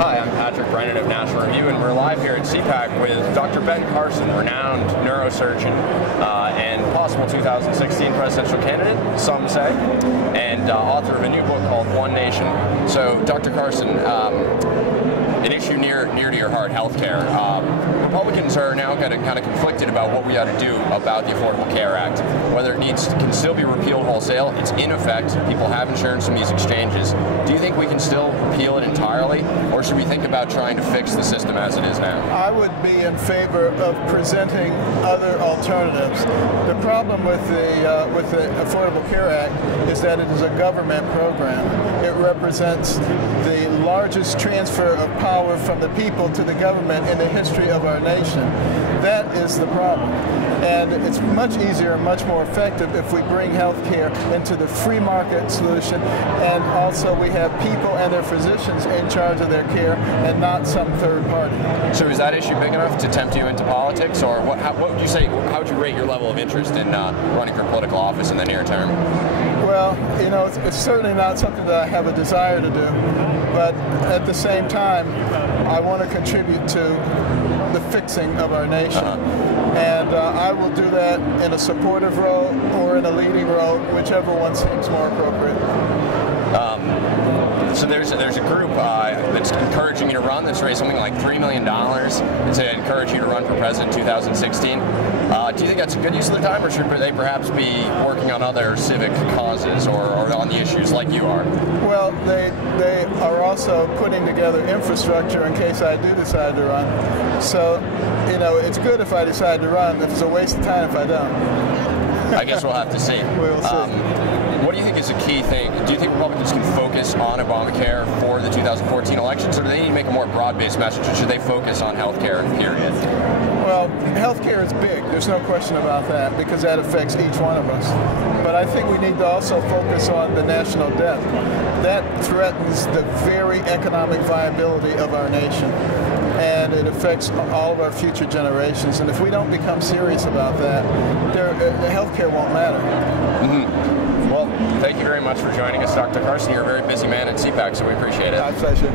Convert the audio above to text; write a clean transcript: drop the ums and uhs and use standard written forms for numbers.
Hi, I'm Brennan of National Review, and we're live here at CPAC with Dr. Carson, renowned neurosurgeon and possible 2016 presidential candidate, some say, and author of a new book called One Nation. So, Dr. Carson, an issue near to your heart, healthcare. Republicans are now kind of conflicted about what we ought to do about the Affordable Care Act. Whether it can still be repealed wholesale. It's in effect. People have insurance from these exchanges. Do you think we can still repeal it entirely, or should we think about trying to fix the system as it is now? I would be in favor of presenting other alternatives. The problem with the Affordable Care Act is that it is a government program. It represents the largest transfer of power from the people to the government in the history of our nation. That is the problem. And it's much easier and much more effective if we bring health care into the free market solution, and also we have people and their physicians in charge of their care and not some third party. So is that issue big enough to tempt you into politics, or what would you say, how would you rate your level of interest in running for political office in the near term? Well, you know, it's certainly not something that I have a desire to do, but at the same time, I want to contribute to the fixing of our nation. And I will do that in a supportive role or in a leading role, whichever one seems more appropriate. So there's a group that's encouraging you to run, that's raised something like $3 million to encourage you to run for president in 2016. Do you think that's a good use of their time, or should they perhaps be working on other civic causes or on the issues like you are? Well, they are also putting together infrastructure in case I do decide to run. So, you know, it's good if I decide to run. It's a waste of time if I don't. I guess we'll have to see. We'll see. What do you think is a key thing? Do you think Republicans can focus on Obamacare for the 2014 elections, or do they need to make a more broad-based message, or should they focus on health care, period? Well, health care is big. There's no question about that, because that affects each one of us. But I think we need to also focus on the national debt. That threatens the very economic viability of our nation, and it affects all of our future generations. And if we don't become serious about that, health care won't matter. Well, thank you very much for joining us, Dr. Carson. You're a very busy man at CPAC, so we appreciate it. My pleasure.